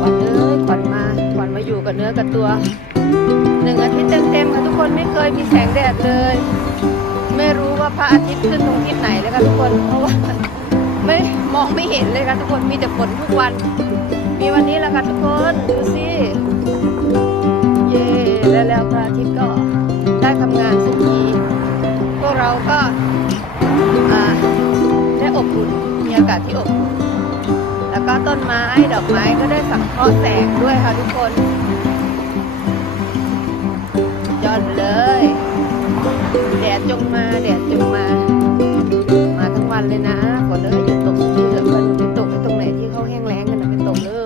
ขวัญขวัญมาอยู่กับเนื้อกับตัว1 อาทิตย์เต็มๆค่ะทุกคนไม่เคยมีแสงแดดเลยไม่รู้ว่าพระอาทิตย์ขึ้นตรงทิศไหนเลยค่ะทุกคนเพราะว่าไม่มองไม่เห็นเลยค่ะทุกคนมีแต่ฝนทุกวันมีวันนี้แหละค่ะทุกคนดูสิเย่แล้วพระอาทิตย์ก็ได้ทำงานสักทีพวกเราก็ได้อบอุ่นมีอากาศที่อบอุ่นแล้วก็ต้นไม้ดอกไม้ก็ได้สังเคราะห์แสงด้วยค่ะทุกคนยอดเลยแดดจงมามาทั้งวันเลยนะฝนหยุดตกสักทีเถอะมันไปตกไปตรงไหนที่เขาแห้งแล้งกันนะไปตกเลย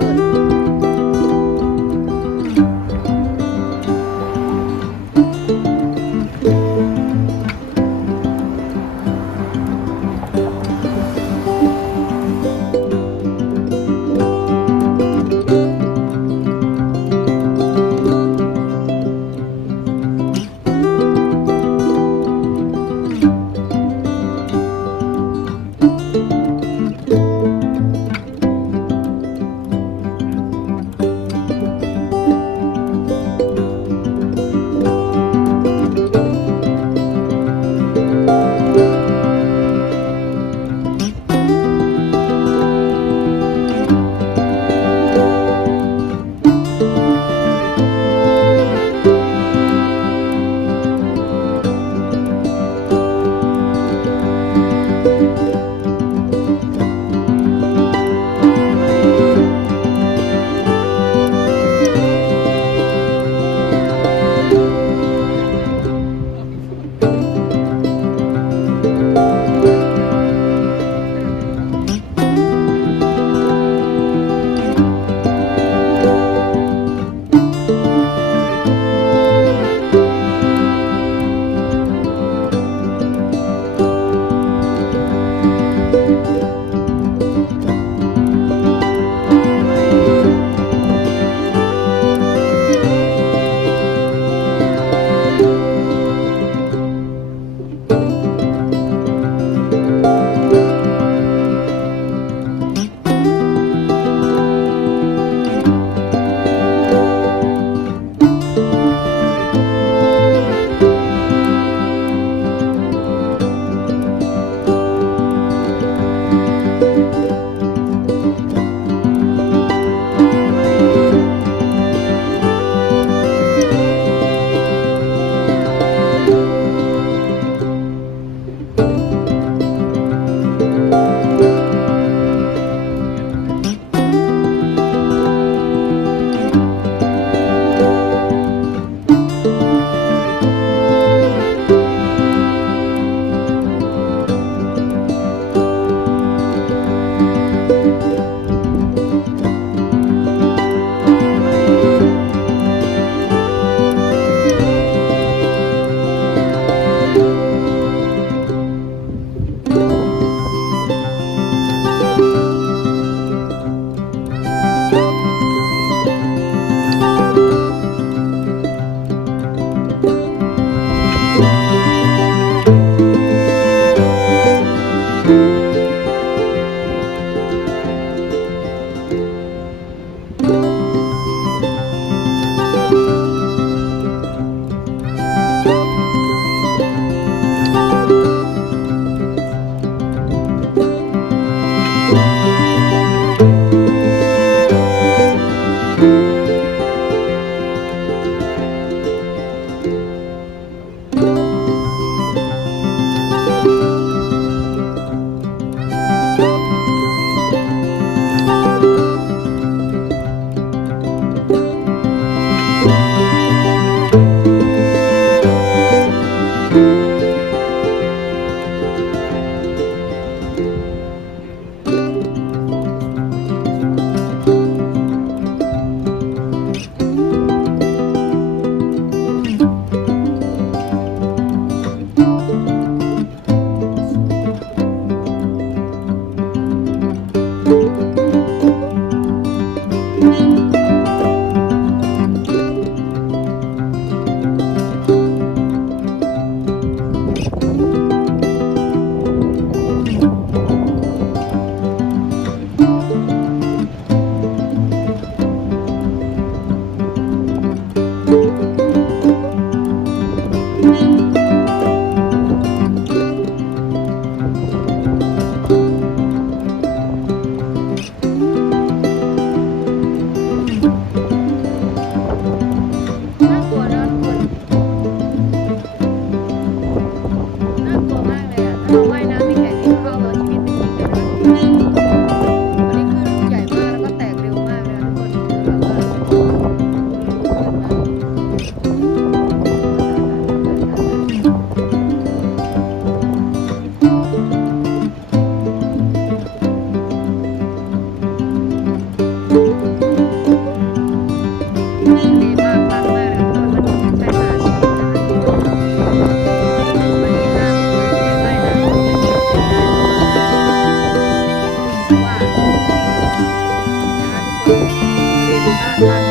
ริมหน้าท่าน